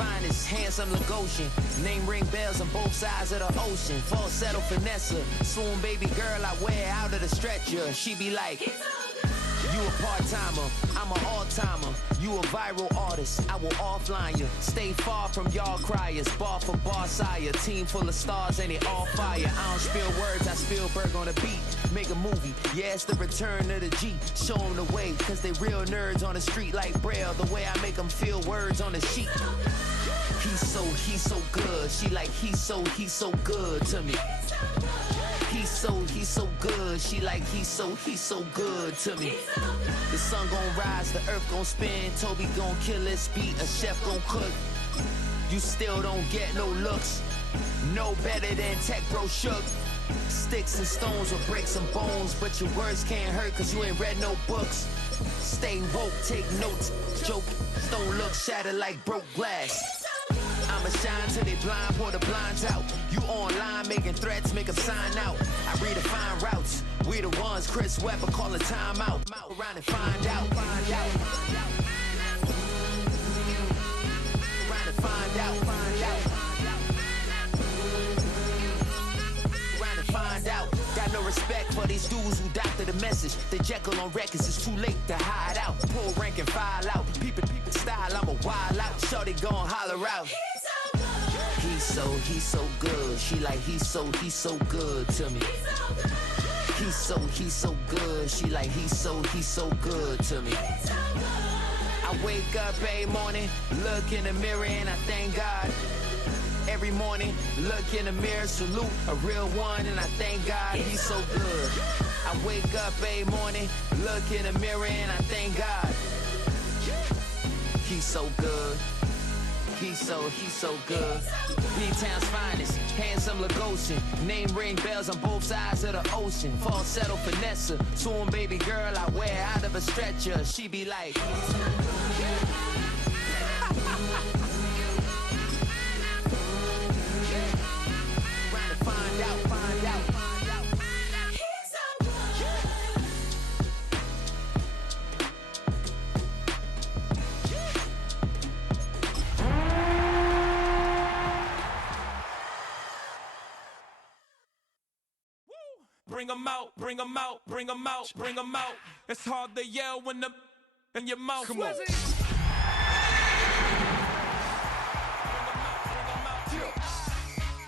finest, handsome Lagosian. Name ring bells on both sides of the ocean. Falsetto finesse, swoon baby girl I wear out of the stretcher. She be like, you a part-timer, I'm an all-timer. You a viral artist, I will offline you. Stay far from y'all criers, bar for bar sire. Team full of stars and it all fire. I don't spill words, I spill Berg on the beat. Make a movie, yeah, it's the return of the G. Show them the way, cause they real nerds on the street like Braille. The way I make them feel words on the sheet. He's so good. She like, he's so good to me. He's so good. She like, he's so good to me. The sun gon' rise, the earth gon' spin. Toby gon' kill this beat, a chef gon' cook. You still don't get no looks. No better than Tech Bro Shook. Sticks and stones will break some bones, but your words can't hurt cause you ain't read no books. Stay woke, take notes. Joke, don't look shattered like broke glass. I'ma shine till they blind, pour the blinds out. You online making threats, make them sign out. I redefine routes. We the ones Chris Webber call a timeout. Around and find out. Around and find out. Around and find out. Got no respect for these dudes who doctor the message. They Jekyll on records, it's too late to hide out. Pull rank and file out. People style, I'm a wild out. Shorty gon' holler out. He's so good. She like, he's so good to me. He's so good. She like, he's so good to me. I wake up every morning, look in the mirror and I thank God. Every morning, look in the mirror, salute a real one and I thank God he's so good. I wake up every morning, look in the mirror and I thank God. He's so good. He's so good. B-Town's finest, handsome Lagosian. Name ring bells on both sides of the ocean. Falsetto finesse, swoon baby girl I wear out of a stretcher. She be like, find out. Bring 'em out. It's hard to yell when the in your mouth. Come on.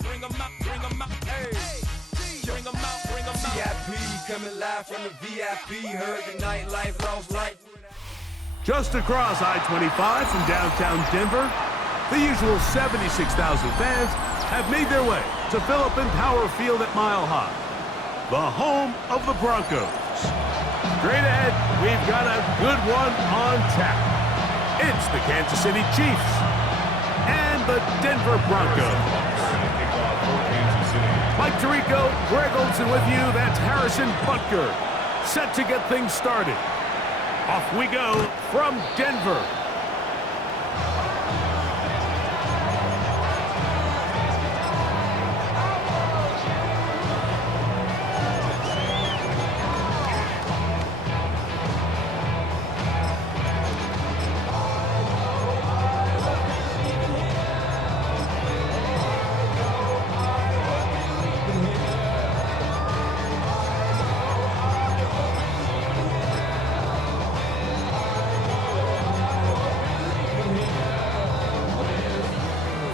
Bring 'em out. Hey. Bring 'em out. VIP coming live from the VIP. Heard the nightlife, lost light. Just across I-25 from downtown Denver, the usual 76,000 fans have made their way to Philip Power Field at Mile High, the home of the Broncos. Straight ahead, we've got a good one on tap. It's the Kansas City Chiefs and the Denver Broncos. Mike Tirico, Greg Olson with you. That's Harrison Butker, set to get things started. Off we go from Denver.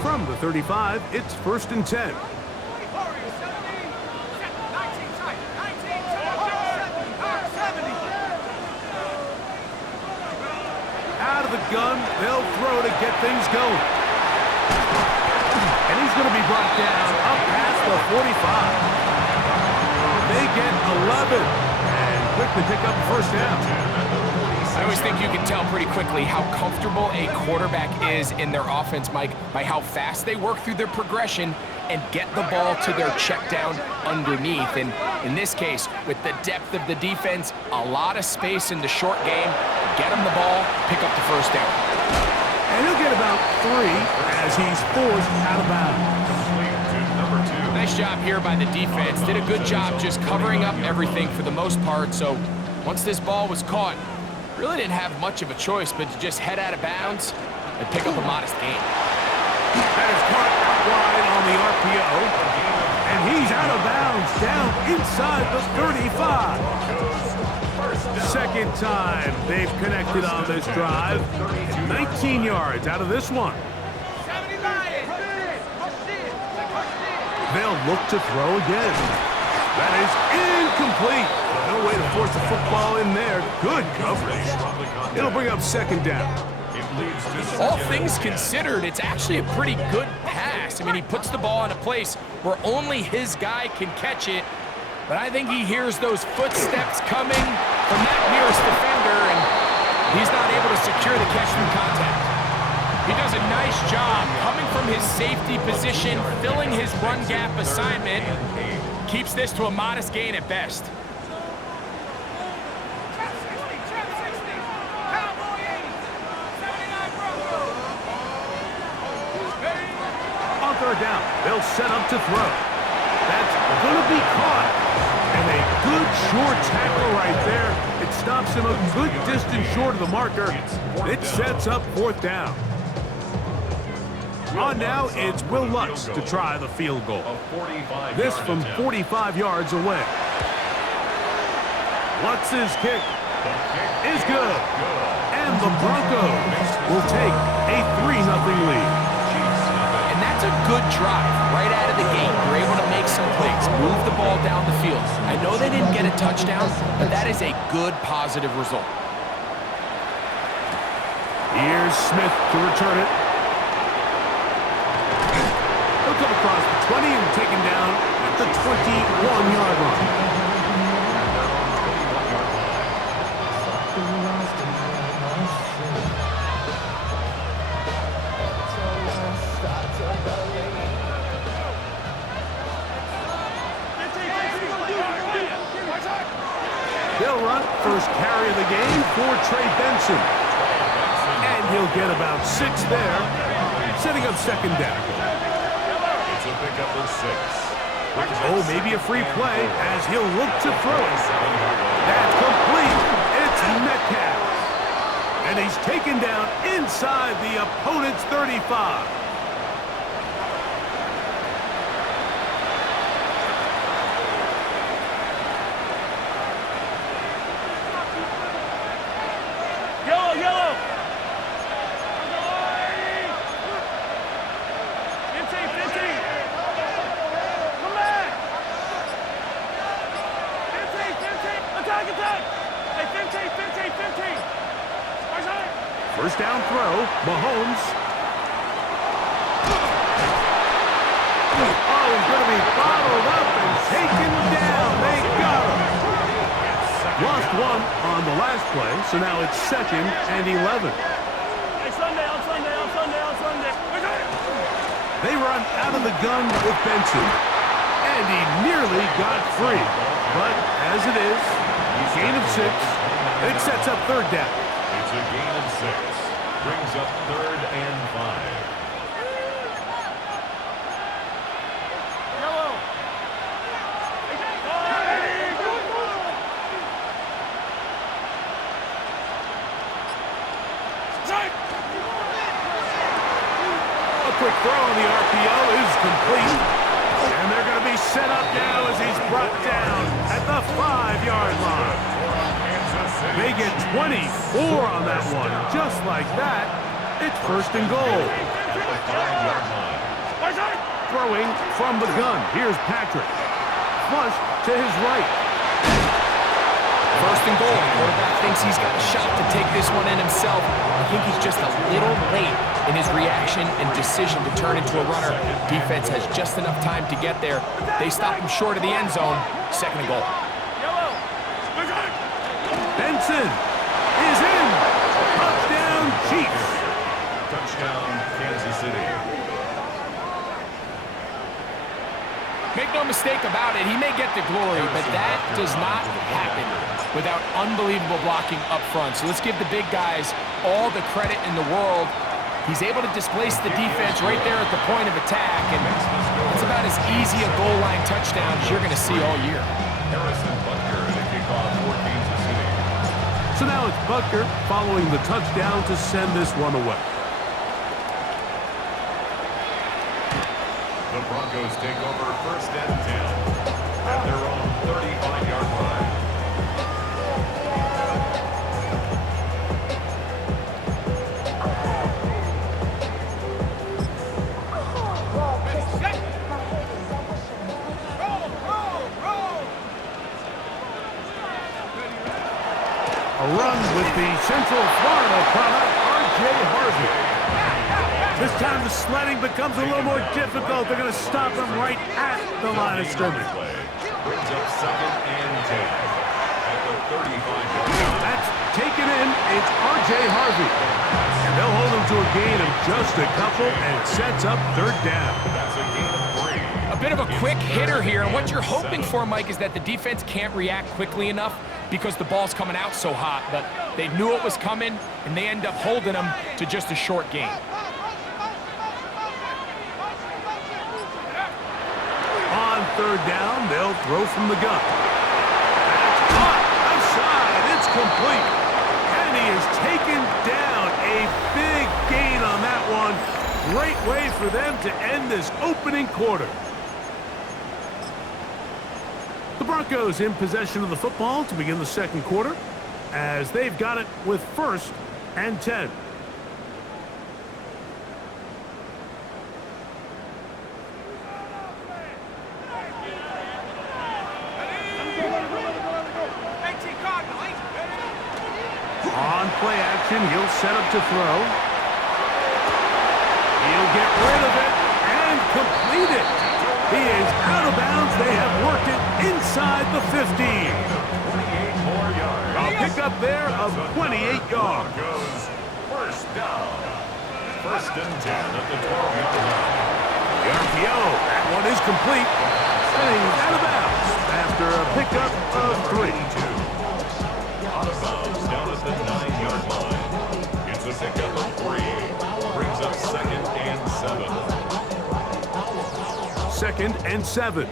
From the 35, it's 1st and 10. Out of the gun, they'll throw to get things going. And he's going to be brought down up past the 45. They get 11 and quickly pick up the first down. I always think you can tell pretty quickly how comfortable a quarterback is in their offense, Mike, by how fast they work through their progression and get the ball to their check down underneath. And in this case, with the depth of the defense, a lot of space in the short game, get him the ball, pick up the first down. And he'll get about 3 as he's forced out of bounds. Nice job here by the defense. Did a good job just covering up everything for the most part. So once this ball was caught, really didn't have much of a choice but to just head out of bounds and pick up a modest gain. out of bounds, down inside the 35. Second time they've connected on this drive. 19 yards out of this one. They'll look to throw again. That is incomplete. No way to force the football in there. Good coverage. It'll bring up second down. All things considered, it's actually a pretty good pass. I mean, he puts the ball in a place where only his guy can catch it. But I think he hears those footsteps coming from that nearest defender, and he's not able to secure the catch through contact. He does a nice job coming from his safety position, filling his run gap assignment, keeps this to a modest gain at best. On third down, they'll set up to throw. That's going to be caught. And a good short tackle right there. It stops him a good distance short of the marker. It sets up fourth down. On now, it's Will Lutz to try the field goal. This from 45 yards away. Lutz's kick is good. And the Broncos will take a 3-0 lead. And that's a good drive right out of the gate. You're able to make some plays, move the ball down the field. I know they didn't get a touchdown, but that is a good positive result. Here's Smith to return it. He'll come across the 20 and taken down at the 21-yard line. They'll run first carry of the game for Trey Benson. And he'll get about 6 there, setting up second down. It's a pickup of 6. Oh, maybe a free play as he'll look to throw it. That's complete. It's Metcalf. And he's taken down inside the opponent's 35. First down throw, Mahomes. Oh, he's going to be bottled up and taken down. They got him. Lost one on the last play, so now it's 2nd and 11. Hey, Sunday. They run out of the gun with Benson, and he nearly got free. But as it is, gain of 6, it sets up third down. It's a gain of 6. Brings up 3rd and 5. A quick throw on the RPO is complete. And they're going to be set up now as he's brought down at the 5-yard line. They get 24 on that one. Just like that, it's 1st and goal. Throwing from the gun. Here's Patrick. Flush to his right. 1st and goal. The quarterback thinks he's got a shot to take this one in himself. I think he's just a little late in his reaction and decision to turn into a runner. Defense has just enough time to get there. They stop him short of the end zone. 2nd and goal. Benson is in. Touchdown, Chiefs. Touchdown, Kansas City. Make no mistake about it, he may get the glory, but that does not happen without unbelievable blocking up front. So let's give the big guys all the credit in the world. He's able to displace the defense right there at the point of attack, and it's about as easy a goal line touchdown as you're going to see all year. Harrison Butker to kick off for Kansas City. So now it's Butker following the touchdown to send this one away. The Broncos take over 1st and 10 at their own 35-yard line. A run with the Central Florida product, R.J. Harvey. This time the sledding becomes a little more difficult. They're going to stop him right at the line of scrimmage. Brings up 2nd and 10 at the 35-yard line. That's taken in. It's R.J. Harvey. And they'll hold him to a gain of just a couple and sets up 3rd down. That's a gain of 3. A bit of a quick hitter here, and what you're hoping for, Mike, is that the defense can't react quickly enough because the ball's coming out so hot, but they knew it was coming, and they end up holding them to just a short gain. On 3rd down, they'll throw from the gun. That's caught outside. It's complete. And he is taken down. A big gain on that one. Great way for them to end this opening quarter. The Broncos in possession of the football to begin the 2nd quarter as they've got it with 1st and 10. On play action, he'll set up to throw. He'll get rid of it and complete it. He is out of bounds. They have worked it inside the 15. 28 more yards. A pickup there of 28 yards. Broncos 1st down. 1st and 10 at the 12-yard line. The RPO, that one is complete. And he's out of bounds after a pickup of 3. Out of bounds down at the 9-yard line. It's a pickup of 3. Brings up 2nd and 7. 2nd and 7.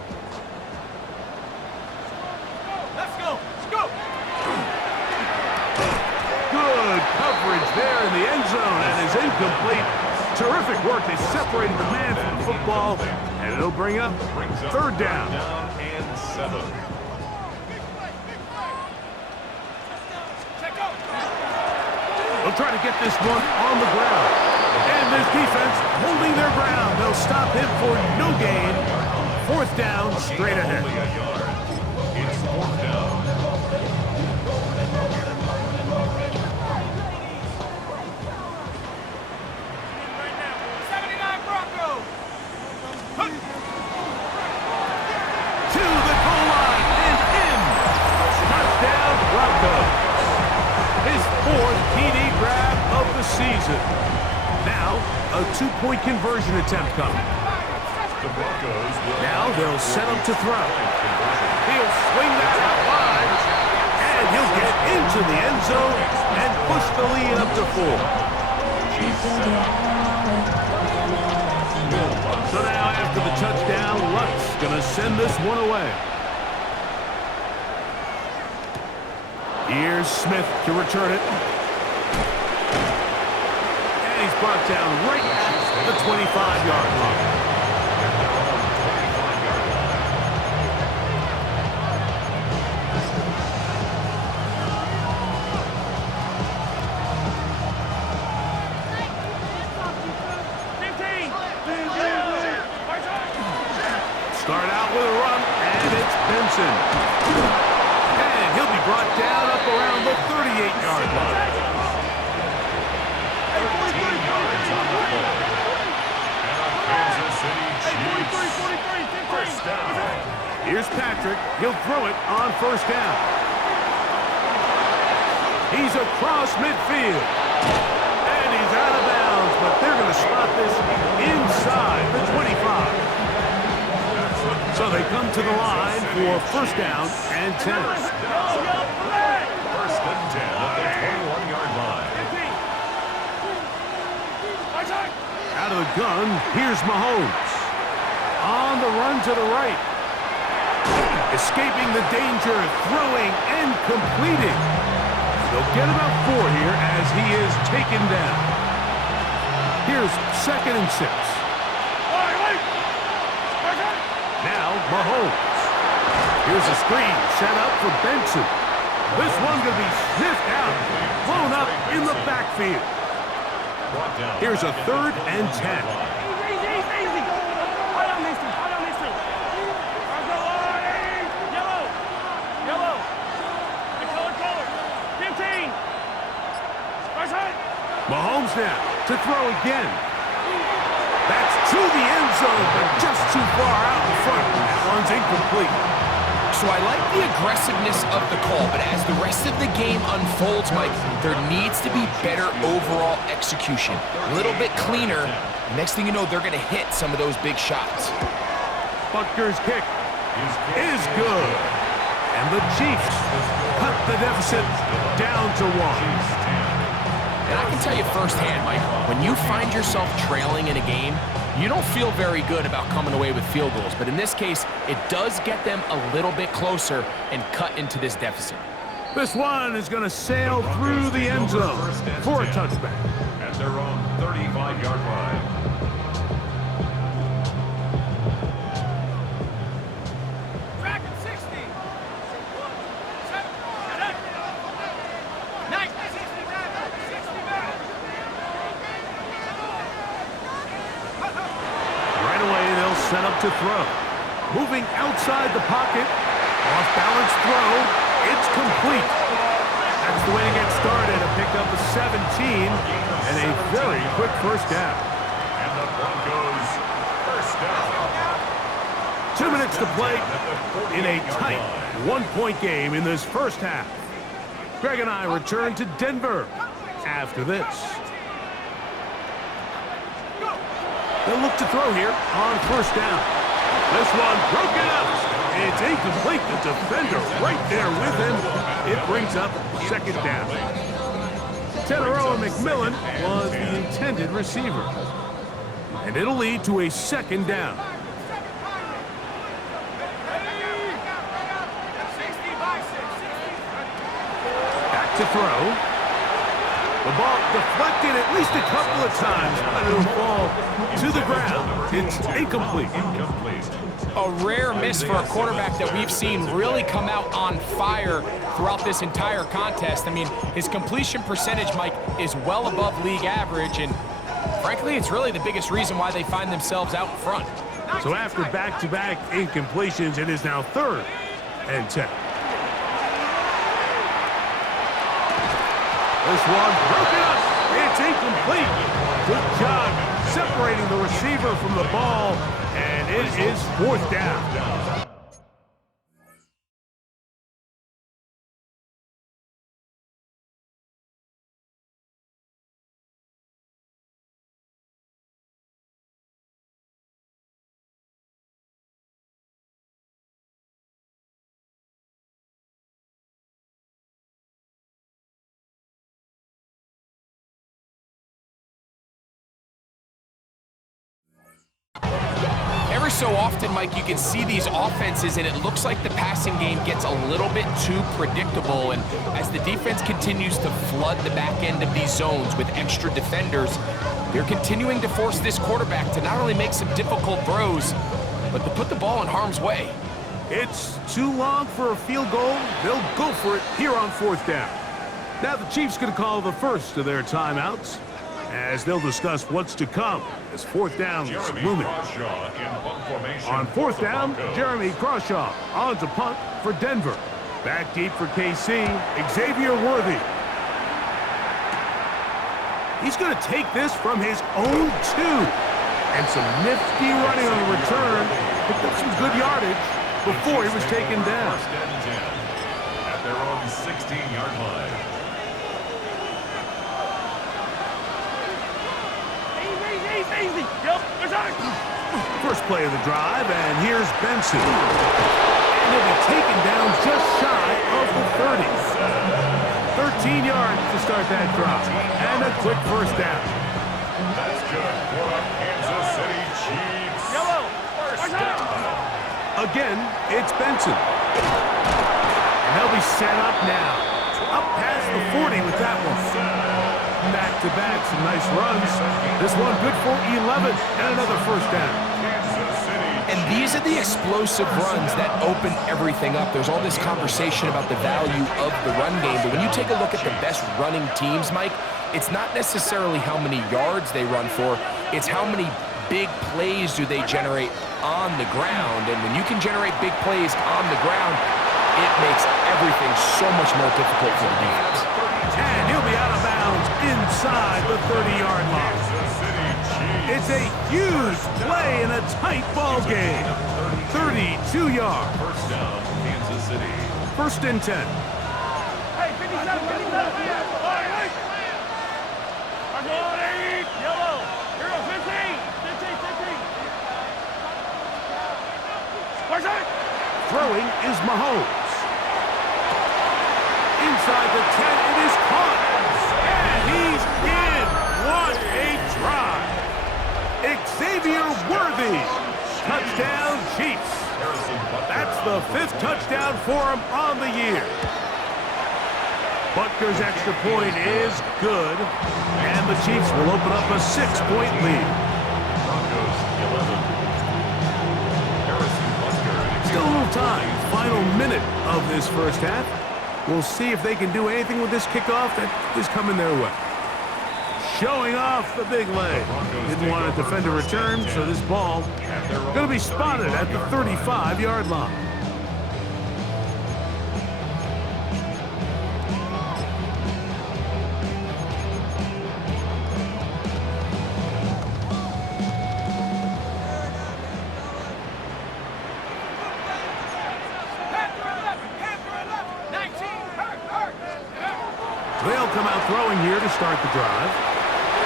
Let's go. Let's go. Good coverage there in the end zone and is incomplete. Terrific work. They separated the man from the football, and it'll bring up 3rd down. Down and 7. They'll try to get this one on the ground. And this defense holding their ground. They'll stop him for no gain. 4th down, straight ahead. Only a yard. It's 4th down. To the goal line and in. Touchdown, Broncos. His 4th TD grab of the season. Now, a 2-point conversion attempt coming. The Broncos will Now they'll set him to throw. He'll swing that out wide, and he'll get into the end zone and push the lead up to 4. So now after the touchdown, Luck's going to send this one away. Here's Smith to return it. And he's brought down right at the 25-yard line. Start out with a run, and it's Benson. And he'll be brought down up around the 38-yard line. 13 yards on the play. And a Kansas City Chiefs 1st down. Here's Patrick. He'll throw it on 1st down. He's across midfield. And he's out of bounds, but they're going to spot this inside the 25. So they come to the line for 1st down and 10. 1st and 10 at the 21-yard line. Out of the gun, here's Mahomes. On the run to the right. Escaping the danger, throwing and completing. They'll get about 4 here as he is taken down. Here's 2nd and 6. Mahomes. Here's a screen set up for Benson. This one going to be sniffed out, blown up in the backfield. Here's a 3rd and 10. Mahomes now to throw again. That's to the end zone, but just too far out in front. That one's incomplete. So I like the aggressiveness of the call, but as the rest of the game unfolds, Mike, there needs to be better overall execution. A little bit cleaner. Next thing you know, they're going to hit some of those big shots. Butker's kick is good. And the Chiefs cut the deficit down to 1. And I can tell you firsthand, Mike, when you find yourself trailing in a game, you don't feel very good about coming away with field goals. But in this case, it does get them a little bit closer and cut into this deficit. This one is going to sail through the end zone for a touchback. At their own 35-yard line. Set up to throw. Moving outside the pocket. Off-balance throw. It's complete. That's the way to get started. A pickup of 17 and a very quick first down. And the Broncos first down. 2 minutes to play in a tight 1-point game in this first half. Greg and I return to Denver after this. They'll look to throw here on first down. This one broken up. It's incomplete. The defender right there with him. It brings up 2nd down. Teteroa McMillan was the intended receiver. And it'll lead to a 2nd down. Back to throw. The ball deflected at least a couple of times, but it'll fall to the ground. It's incomplete. A rare miss for a quarterback that we've seen really come out on fire throughout this entire contest. I mean, his completion percentage, Mike, is well above league average, and frankly, it's really the biggest reason why they find themselves out in front. So after back-to-back incompletions, it is now 3rd and 10. This one broken up. It's incomplete. Good job separating the receiver from the ball, and it is 4th down. Every so often, Mike, you can see these offenses, and it looks like the passing game gets a little bit too predictable. And as the defense continues to flood the back end of these zones with extra defenders, they're continuing to force this quarterback to not only make some difficult throws, but to put the ball in harm's way. It's too long for a field goal. They'll go for it here on 4th down. Now the Chiefs going to call the first of their timeouts, as they'll discuss what's to come as 4th down is looming. On 4th down, Jeremy Crawshaw on to punt for Denver. Back deep for KC, Xavier Worthy. He's going to take this from his own 2. And some nifty running on the return. Picked up some good yardage before he was taken down. At their own 16-yard line. First play of the drive, and here's Benson. And he'll be taken down just shy of the 30. 13 yards to start that drive, and a quick first down. That's good for the Kansas City Chiefs. First down. Again, it's Benson. And they'll be set up now. Up past the 40 with that one. Back-to-back, some nice runs. This one good for 11 and another first down. Kansas City And these are the explosive runs that open everything up. There's all this conversation about the value of the run game, but when you take a look at the best running teams, Mike, it's not necessarily how many yards they run for, it's how many big plays do they generate on the ground. And when you can generate big plays on the ground, it makes everything so much more difficult for the defense. And he'll be out of bounds inside the 30-yard line. It's a huge play in a tight ball game. 32 yards. First down, Kansas City. First and 10. Hey, 57, 57. Yellow. Here goes 15. 15. Throwing is Mahomes. Inside the 10, it is caught. And he's in. What a drive. Xavier Worthy. Touchdown, Chiefs. That's the 5th touchdown for him on the year. Butker's extra point is good, and the Chiefs will open up a 6-point lead. Broncos 11. Harrison Butker. Still a little time. Final minute of this first half. We'll see if they can do anything with this kickoff that is coming their way. Showing off the big leg. Didn't want to defend a return, so this ball going to be spotted at the 35-yard line. They'll come out throwing here to start the drive.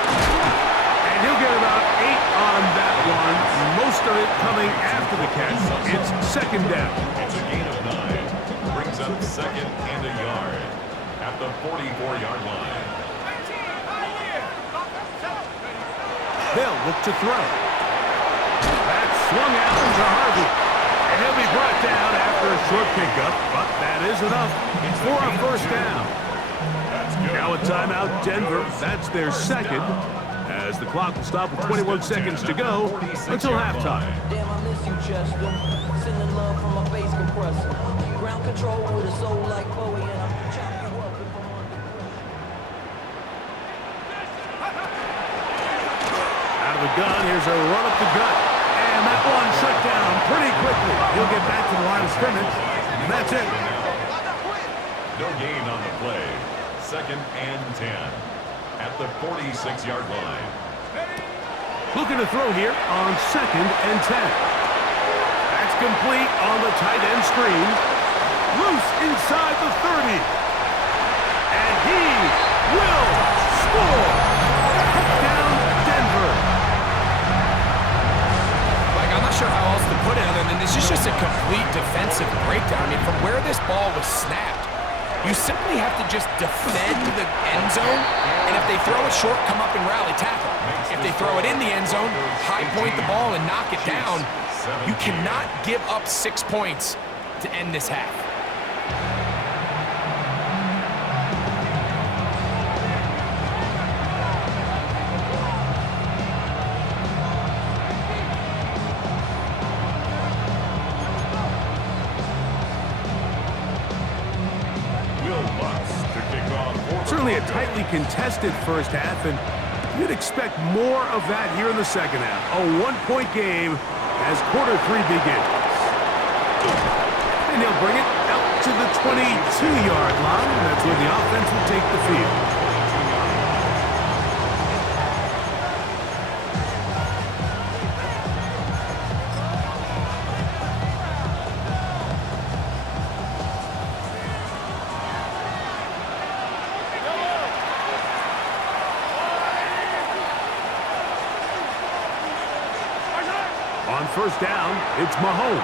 And he'll get about 8 on that one. Most of it coming after the catch. It's second down. It's a gain of 9. Brings up second and a yard at the 44-yard line. They'll look to throw. That's swung out to Harvey. And he'll be brought down after a short pickup, but that is enough for a first down. Now a timeout, Denver. That's their second, as the clock will stop with 21 seconds to go until halftime. Damn, I miss you, Chester. Sending love from my bass compressor. Ground control with a soul like Bowie, and I'm chopping you up if I'm under pressure. Out of the gun, here's a run up the gut. And that one shut down pretty quickly. He'll get back to the line of scrimmage, and that's it. No gain on the play. Second and 10 at the 46-yard line. Looking to throw here on second and 10. That's complete on the tight end screen. Loose inside the 30. And he will score. Touchdown, Denver. Like, I'm not sure how else to put it other than this is just a complete defensive breakdown. I mean, from where this ball was snapped, you simply have to just defend the end zone, and if they throw it short, come up and rally tackle. If they throw it in the end zone, high point the ball and knock it down. You cannot give up 6 points to end this half. Certainly a tightly contested first half, and you'd expect more of that here in the second half. A one-point game as quarter 3 begins. And he'll bring it out to the 22-yard line. That's where the offense will take the field. On first down, it's Mahomes.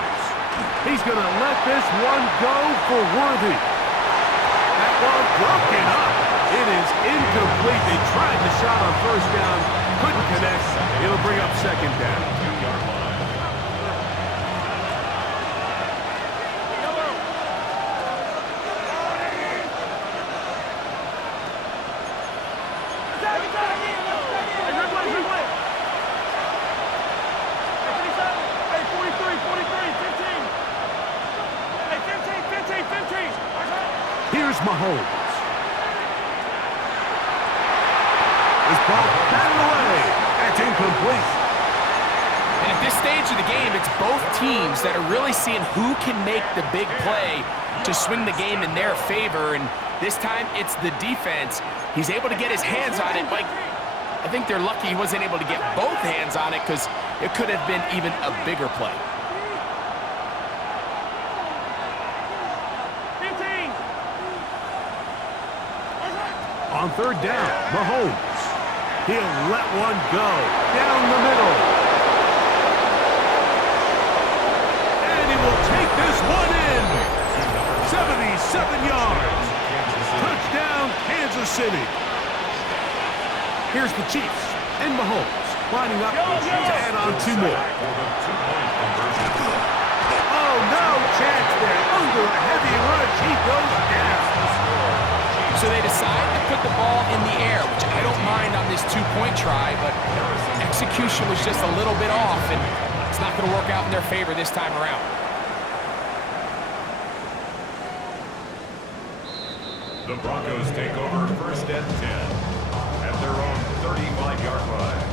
He's going to let this one go for Worthy. That ball broken up. It is incomplete. They tried the shot on first down, couldn't connect. It'll bring up second down. Here's Mahomes. This ball batted away. That's incomplete. And at this stage of the game, it's both teams that are really seeing who can make the big play to swing the game in their favor. And this time, it's the defense. He's able to get his hands on it. Mike, I think they're lucky he wasn't able to get both hands on it because it could have been even a bigger play. 15. On third down, Mahomes. He'll let one go down the middle. And he will take this one in. 77 yards. Touchdown, Kansas City. Here's the Chiefs and Mahomes lining up to add on 2 more. Oh, no chance there. Under a heavy rush, he goes down. So they decide to put the ball in the air, which I don't mind on this 2-point try, but execution was just a little bit off, and it's not going to work out in their favor this time around. The Broncos take over first and 10 at their own 35-yard line.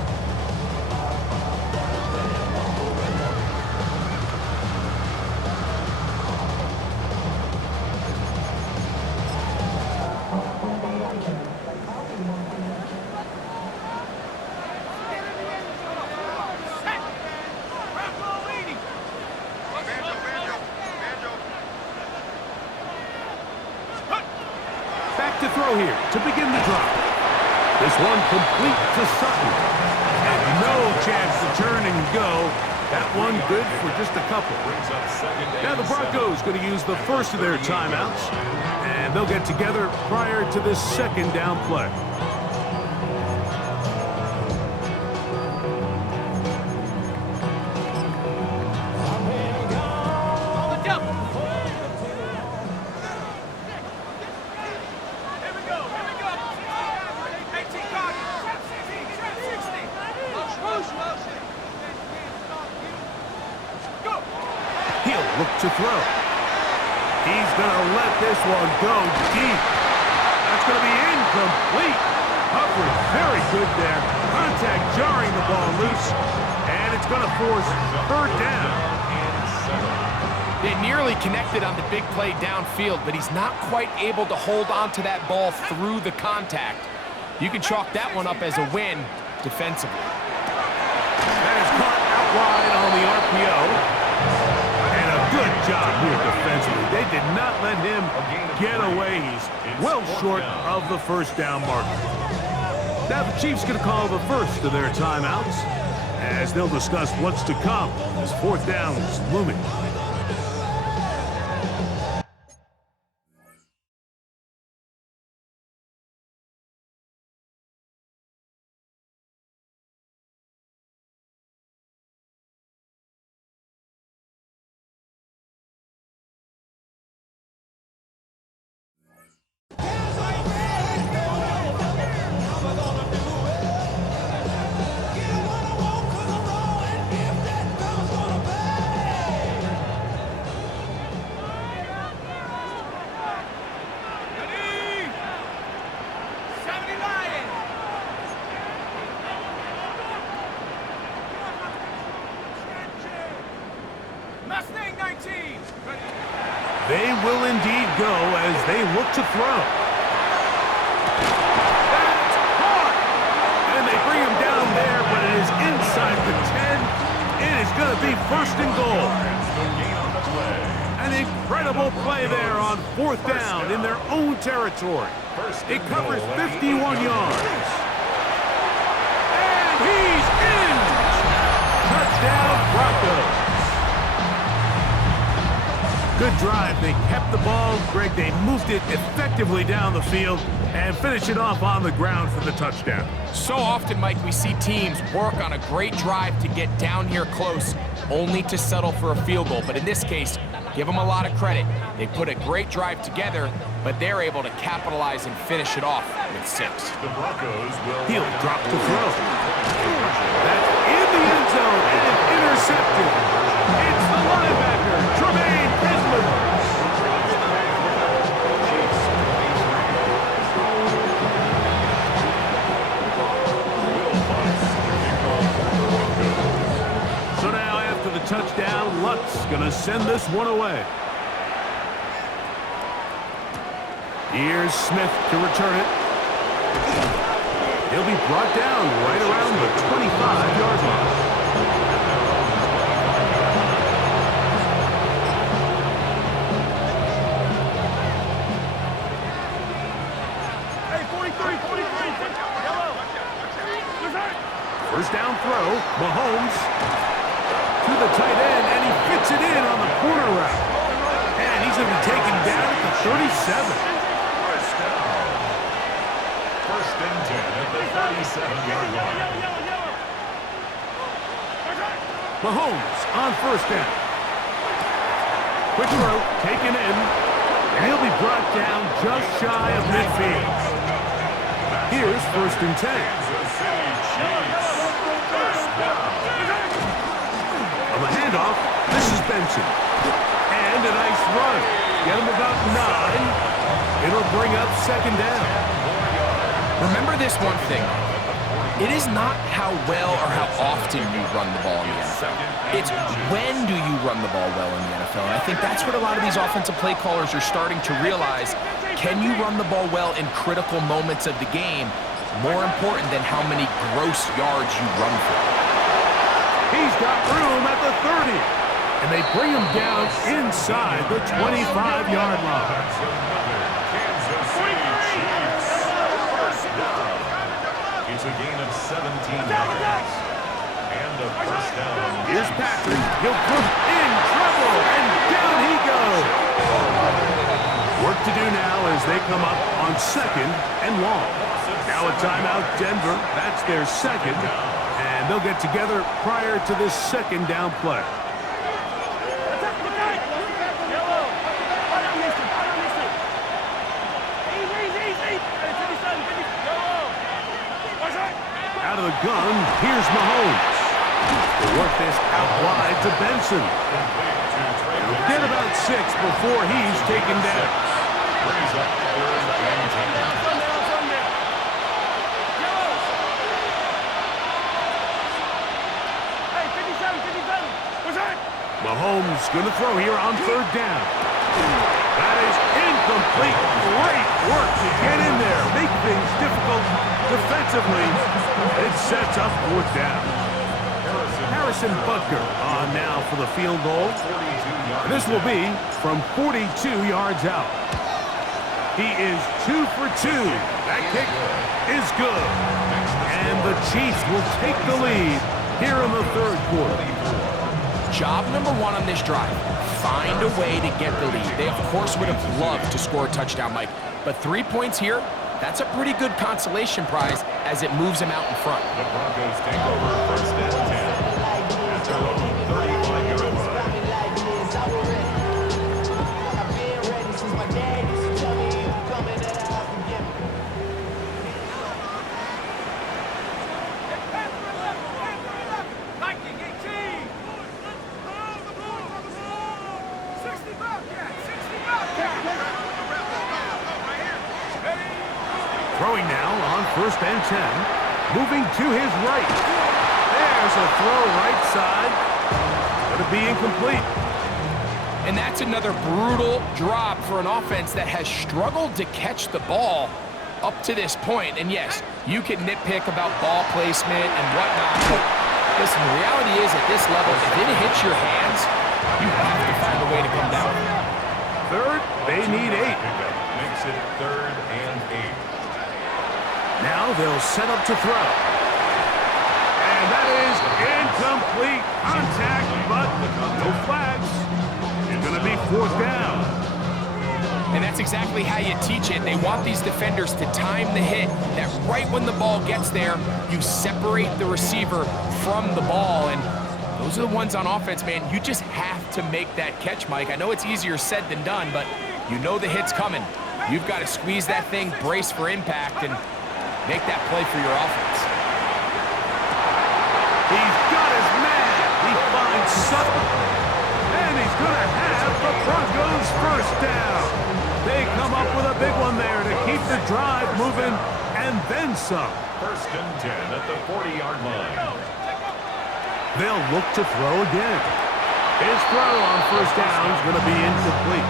Back to throw here to begin the drive. This one complete to Sutton. And no chance to turn and go. That one good for just a couple. Now the Broncos going to use the first of their timeouts. And they'll get together prior to this second down play. Look to throw. He's going to let this one go deep. That's going to be incomplete. Hubbard, very good there. Contact jarring the ball loose. And it's going to force third down. They nearly connected on the big play downfield, but he's not quite able to hold on to that ball through the contact. You can chalk that one up as a win defensively. That is caught out wide on the RPO. Good job here defensively. They did not let him get away. He's well short of the first down mark. Now the Chiefs going to call the first of their timeouts as they'll discuss what's to come as fourth down is looming. They will indeed go as they look to throw. That's caught! And they bring him down there, but it is inside the 10. It is going to be first and goal. An incredible play there on fourth down in their own territory. It covers 51 yards. And he's in! Touchdown, Broncos. Good drive. They kept the ball. Greg, they moved it effectively down the field and finished it off on the ground for the touchdown. So often, Mike, we see teams work on a great drive to get down here close, only to settle for a field goal. But in this case, give them a lot of credit. They put a great drive together, but they're able to capitalize and finish it off with 6. The Broncos will He'll drop to throw. That's in the end zone and intercepted. It's the linebacker, Tremaine Edmonds. So now after the touchdown, Luck's gonna send this one away. Here's Smith to return it. He'll be brought down right around the 25-yard line. First down throw, Mahomes to the tight end, and he fits it in on the corner route. And he's going to be taken down at the 37. First and 10 at the 37-yard line. Mahomes on first down. Quick throw, taken in, and he'll be brought down just shy of midfield. Here's first and 10. On the handoff, this is Benson. And a nice run. Get him about 9. It'll bring up second down. Remember this one thing. It is not how well or how often you run the ball in the NFL. It's when do you run the ball well in the NFL. And I think that's what a lot of these offensive play callers are starting to realize. Can you run the ball well in critical moments of the game? More important than how many gross yards you run for. He's got room at the 30. And they bring him down inside the 25-yard line. It's a gain of 17 yards. And a first down. Here's Patrick. He'll put in trouble, and down he goes. Work to do now as they come up on second and long. Now a timeout, Denver. That's their second. And they'll get together prior to this second down play. Out of the gun, here's Mahomes. They'll work this out wide to Benson. He'll get about 6 before he's taken down. Brings up third and 10. Mahomes going to throw here on third down. That is incomplete. Great work to get in there. Make things difficult defensively. It sets up fourth down. Harrison Butker on now for the field goal. This will be from 42 yards out. He is 2 for 2. That kick is good. And the Chiefs will take the lead here in the third quarter. Job number 1 on this drive, find a way to get the lead. They, of course, would have loved to score a touchdown, Mike. But 3 points here, that's a pretty good consolation prize as it moves them out in front. The Broncos take over first and 10 at their own 35-yard line. Throwing now on first and 10. Moving to his right. There's a throw right side. Going to be incomplete. And that's another brutal drop for an offense that has struggled to catch the ball up to this point. And yes, you can nitpick about ball placement and whatnot, but listen, the reality is at this level, if it hits your hands, you have to find a way to come down. Third, they need 8. Makes it third and 8. Now they'll set up to throw. And that is incomplete contact, but no flags. It's going to be fourth down. And that's exactly how you teach it. They want these defenders to time the hit, that right when the ball gets there, you separate the receiver from the ball. And those are the ones on offense, man. You just have to make that catch, Mike. I know it's easier said than done, but you know the hit's coming. You've got to squeeze that thing, brace for impact, and make that play for your offense. He's got his man. He finds Sutton. And he's going to have the Broncos first down. They come up with a big one there to keep the drive moving and then some. First and 10 at the 40-yard line. They'll look to throw again. His throw on first down is going to be incomplete.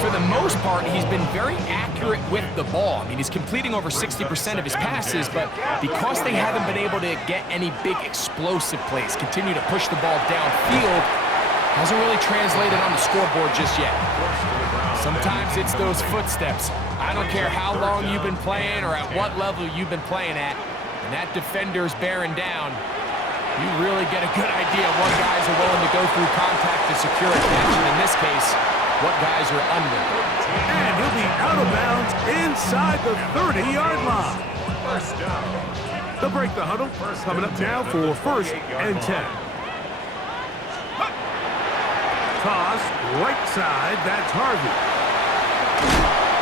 For the most part, he's been very accurate with the ball. I mean, he's completing over 60% of his passes, but because they haven't been able to get any big explosive plays, continue to push the ball downfield, hasn't really translated on the scoreboard just yet. Sometimes it's those footsteps. I don't care how long you've been playing or at what level you've been playing at, and that defender's bearing down, you really get a good idea of what guys are willing to go through contact to secure a catch, and in this case, what guys are under. And he'll be out of bounds inside the 30-yard line. First down. They'll break the huddle. Coming up now for first and 10. Toss, right side, that's Harvey.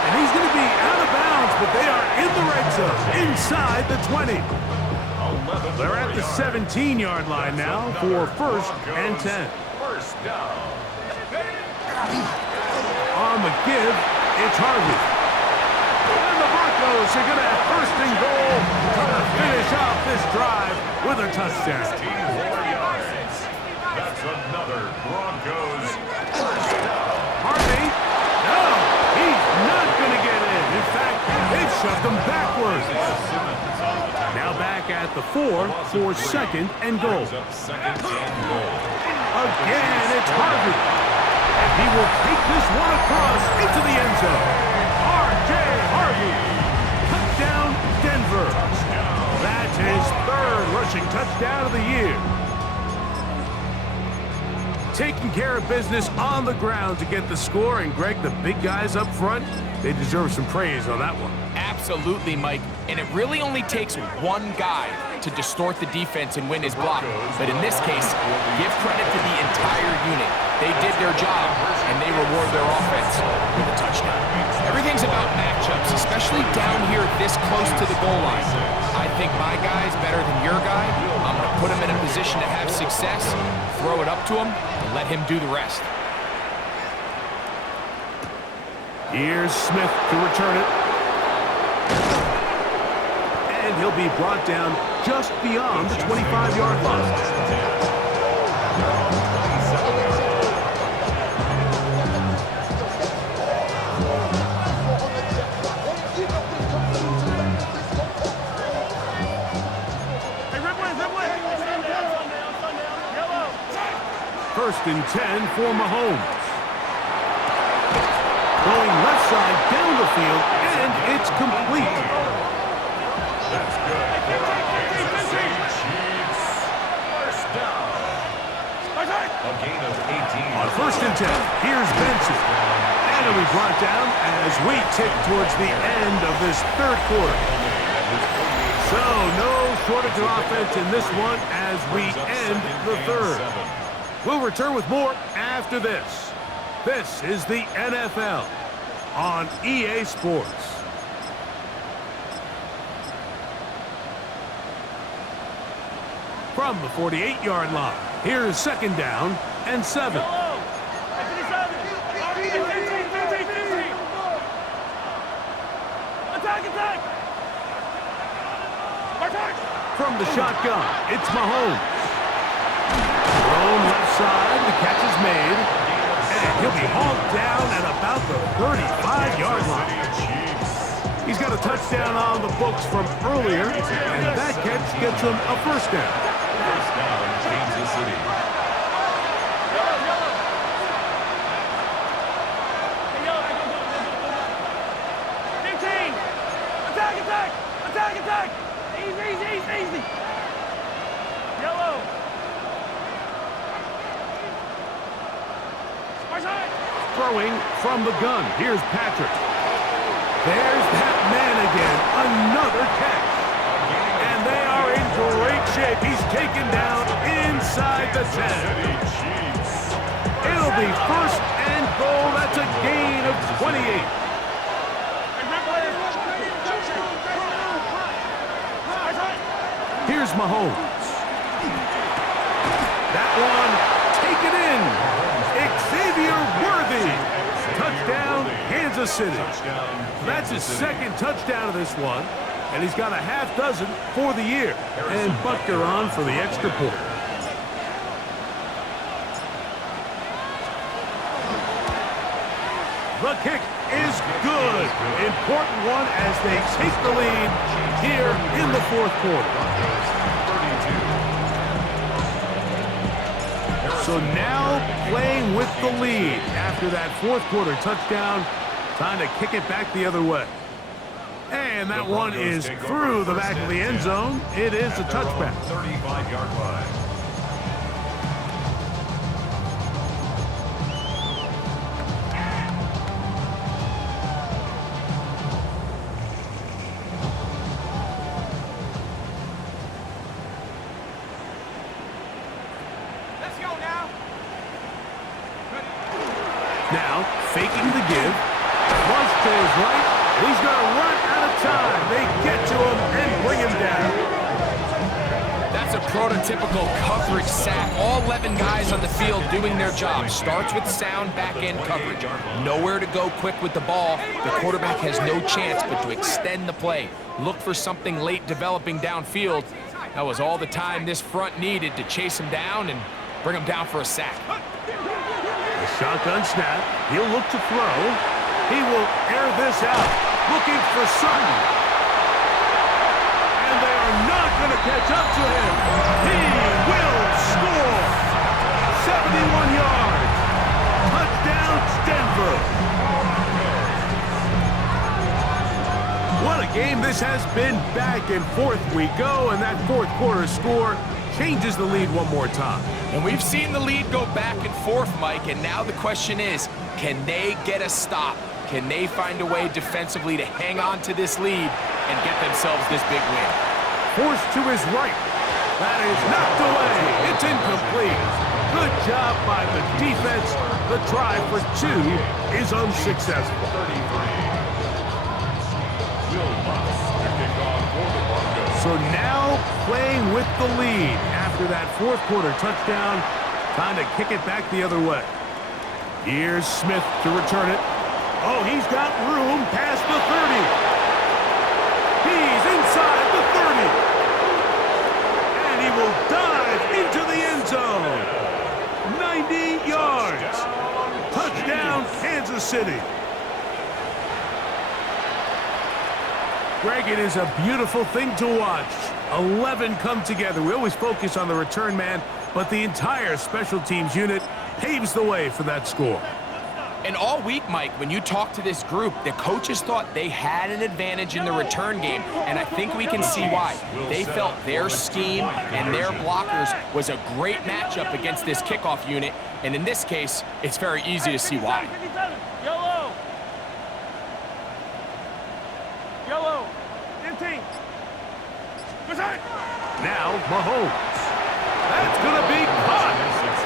And he's going to be out of bounds, but they are in the red zone, inside the 20. They're at the 17-yard line now for first and 10. First down. On the give, it's Harvey. And the Broncos are going to have first and goal to finish off this drive with a touchdown. 16 more yards. That's another Broncos first down. Harvey, no, he's not going to get in. In fact, they've shoved him backwards. Now back at the 4 for second and goal. Second and goal. Again, it's Harvey. And he will take this one across into the end zone. R.J. Harvey. Touchdown, Denver. That's his third rushing touchdown of the year. Taking care of business on the ground to get the score. And, Greg, the big guys up front, they deserve some praise on that one. Absolutely, Mike. And it really only takes one guy to distort the defense and win his block. But in this case, give credit to the entire unit. They did their job, and they reward their offense with a touchdown. Everything's about matchups, especially down here this close to the goal line. I think my guy's better than your guy. I'm going to put him in a position to have success, throw it up to him, and let him do the rest. Here's Smith to return it. And he'll be brought down just beyond the 25-yard line. First and 10 for Mahomes. Going left side down the field, and it's complete. That's good. Kansas City Chiefs. First down. A gain of 18. On first and 10, here's Benson. And he'll be brought down as we tick towards the end of this third quarter. So no shortage of offense in this one as we end the third. We'll return with more after this. This is the NFL on EA Sports. From the 48-yard line, here's second down and 7. From the shotgun, it's Mahomes. Thrown left side, the catch is made, and he'll be hauled down at about the 35-yard line. He's got a touchdown on the books from earlier, and that catch gets him a first down. First down, Kansas City. Attack! Easy! Yellow! Throwing from the gun, here's Patrick. There's that man again, another catch. And they are in great shape. He's taken down inside the 10. It'll be first and goal. That's a gain of 28. Here's Mahomes. That one taken in. Xavier Worthy. Touchdown, Kansas City. That's his second touchdown of this one, and he's got a half dozen for the year. And Butker on for the extra point. The kick is good. Important one as they take the lead here in the fourth quarter. So now playing with the lead after that fourth quarter touchdown. Time to kick it back the other way. And that one is through the back of the end zone. It is a touchback. 35-yard line. Let's go now. Now, faking the give. Once to his right. He's going to run out of time. They get to him and bring him down. That's a prototypical coverage sack. All 11 guys on the field doing their job. Starts with sound back-end coverage. Nowhere to go quick with the ball. The quarterback has no chance but to extend the play. Look for something late developing downfield. That was all the time this front needed to chase him down and bring him down for a sack. The shotgun snap. He'll look to throw. He will air this out, looking for Sutton. And they are not going to catch up to him. He will score. 71 yards. Touchdown, Denver. What a game this has been. Back and forth we go, and that fourth quarter score changes the lead one more time. And we've seen the lead go back and forth, Mike, and now the question is, can they get a stop? Can they find a way defensively to hang on to this lead and get themselves this big win? Forced to his right. That is knocked away. It's incomplete. Good job by the defense. The try for two is unsuccessful. So now playing with the lead after that fourth quarter touchdown. Time to kick it back the other way. Here's Smith to return it. Oh, he's got room past the 30. He's inside the 30. And he will dive into the end zone. 90 yards. Touchdown, Kansas City. Greg, it is a beautiful thing to watch. 11 come together. We always focus on the return man, but the entire special teams unit paves the way for that score. And all week, Mike, when you talk to this group, the coaches thought they had an advantage in the return game, and I think we can see why. They felt their scheme and their blockers was a great matchup against this kickoff unit, and in this case, it's very easy to see why. Yellow. Yellow. Empty. Now, Mahomes. That's going to be caught.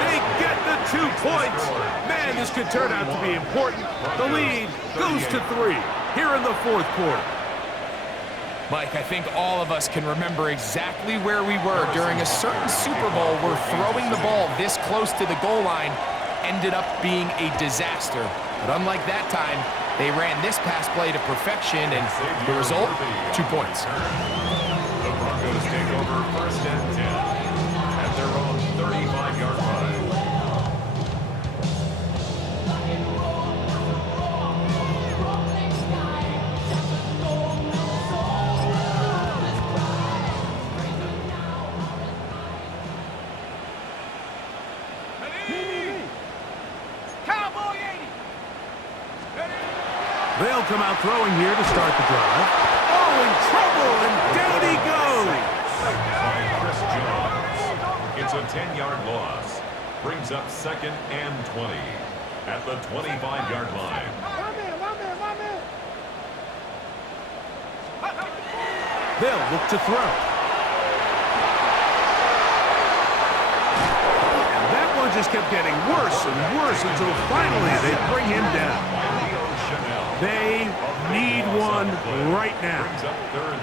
They get the 2 points. Man, this could turn out to be important. The lead goes to 3 here in the fourth quarter. Mike, I think all of us can remember exactly where we were during a certain Super Bowl where throwing the ball this close to the goal line ended up being a disaster. But unlike that time, they ran this pass play to perfection, and the result, 2 points. The Broncos take over first and 10 at their own 35-yard line. They'll come out throwing here to start the drive. Oh, in trouble, and down he goes. By Chris Jones. It's a 10-yard loss. Brings up second and 20 at the 25-yard line. They'll look to throw. And that one just kept getting worse and worse until finally they bring him down. They need one right now.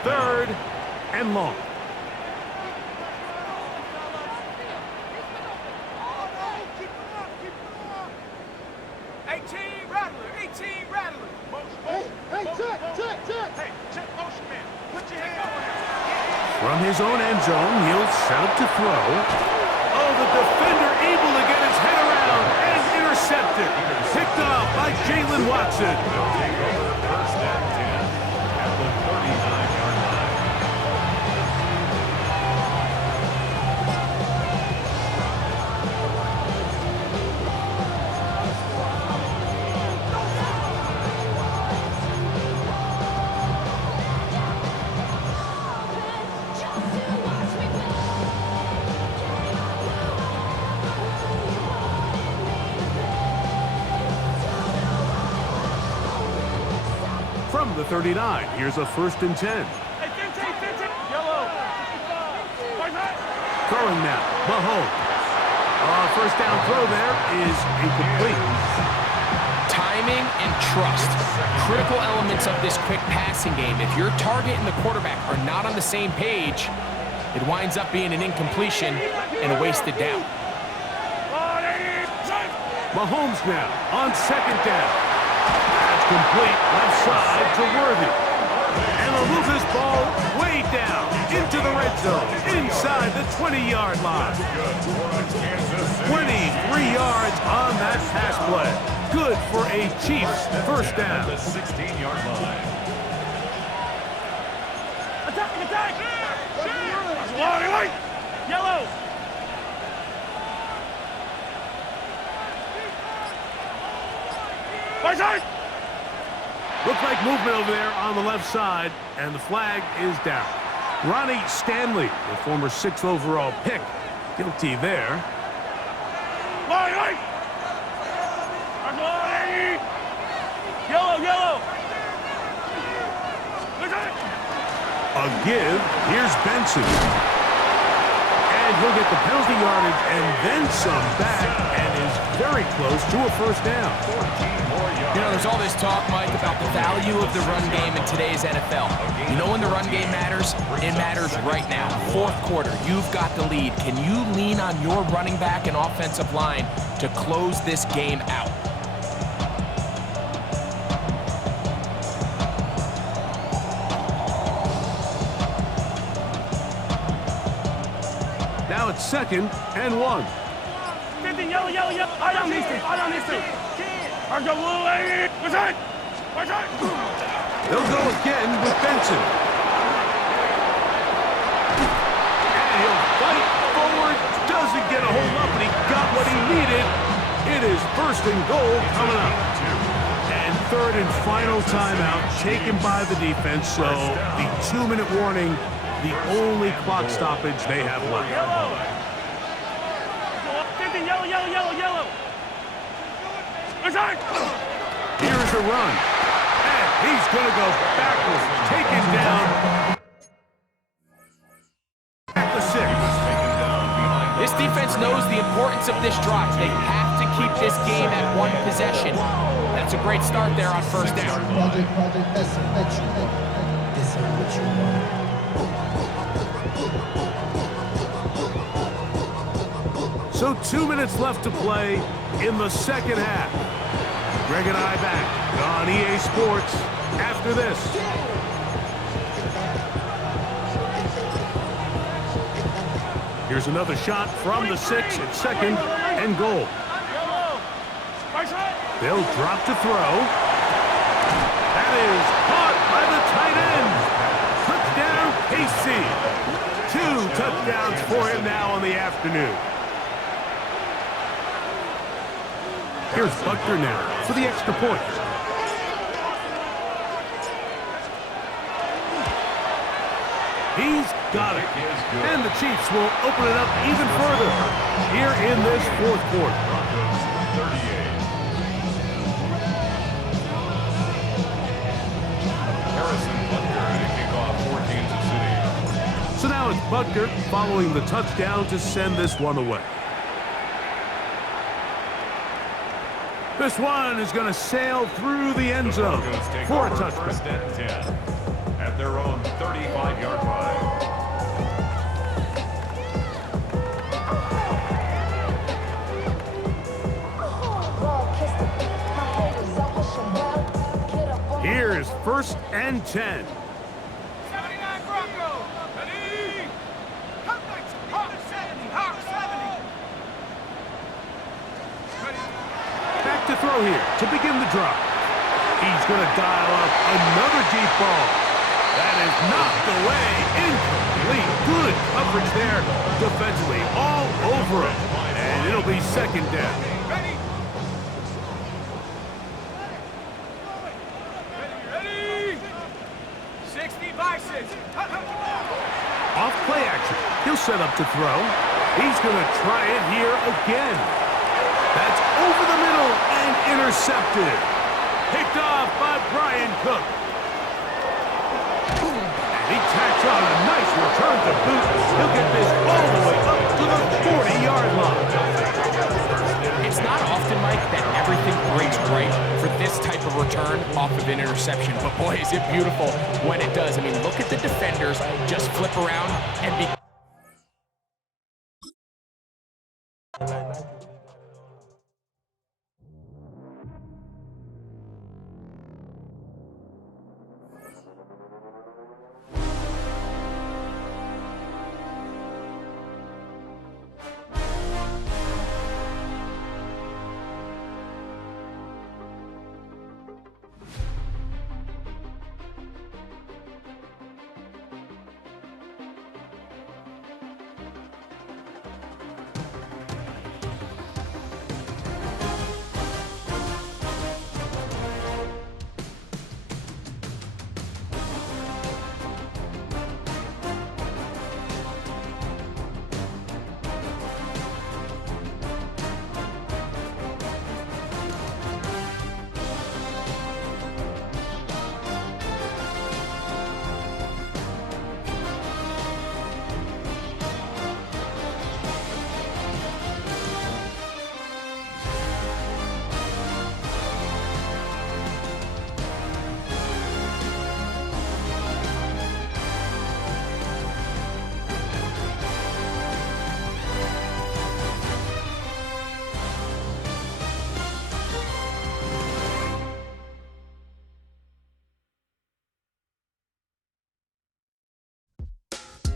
Third and long. From his own end zone, he'll set up to throw. Oh, the defender able to get his head around and intercepted. Picked off by Jalen Watkins. Benson. They'll take over first and 10 at the 39-yard line. From the 39, here's a 1st and 10. Hey, 15. Yellow. Throwing now, Mahomes. First down throw there is incomplete. Timing and trust, critical elements of this quick passing game. If your target and the quarterback are not on the same page, it winds up being an incompletion and a wasted down. Mahomes now on 2nd down. That's complete left side to Worthy. And they'll move this ball way down into the red zone, inside the 20-yard line. 23 yards on that pass play. Good for a Chiefs first down. The 16-yard line. Attack! Yellow. Looks like movement over there on the left side, and the flag is down. Ronnie Stanley, the former 6th overall pick, guilty there. Yellow. A give. Here's Benson. And he'll get the penalty yardage and then some back, and is very close to a first down. 14 more yards. You know, there's all this talk, Mike, about the value of the run game in today's NFL. You know when the run game matters? It matters right now. 4th quarter, you've got the lead. Can you lean on your running back and offensive line to close this game out? Now it's 2nd and 1. 15, yellow. I don't need to. They'll go again with Benson. And he'll fight forward. Doesn't get a hold up, but he got what he needed. It is 1st and goal coming up. And 3rd and final timeout taken by the defense. So the 2-minute warning, the only clock stoppage they have left. Yellow. 15, yellow. Here's a run. And he's going to go backwards. Taken down at the 6. This defense knows the importance of this drive. They have to keep this game at 1 possession. That's a great start there on 1st down. So 2 minutes left to play in the 2nd half. Greg and I back on EA Sports after this. Here's another shot from the 6 at 2nd and goal. They'll drop to throw. That is caught by the tight end. Touchdown, KC. 2 touchdowns for him now on the afternoon. Here's Buckner now for the extra point. He's got it. And the Chiefs will open it up even further here in this 4th quarter. Broncos 38. Harrison Butker to kick off for Kansas City. So now it's Butker following the touchdown to send this one away. This one is going to sail through the end zone for a touchdown. 1st and 10 at their own 35-yard line. Here is 1st and 10. 79 Broncos. Ready? Hawk 70. Hawk 70. Back to throw here to begin the drive. He's going to dial up another deep ball. That is knocked away. Incomplete. Good coverage there defensively. All over him. And it'll be second down. Ready? Ready? 60 by 6. Off play action. He'll set up to throw. He's going to try it here again. That's over the middle and intercepted. Picked off by Brian Cook. And he tacks on a nice return to boot. He'll get this all the way up to the 40-yard line. It's not often, Mike, that everything breaks right for this type of return off of an interception. But boy, is it beautiful when it does. I mean, look at the defenders just flip around and be...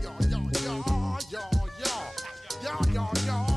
Yo, yo, yo, yo, yo, yo, yo, yo.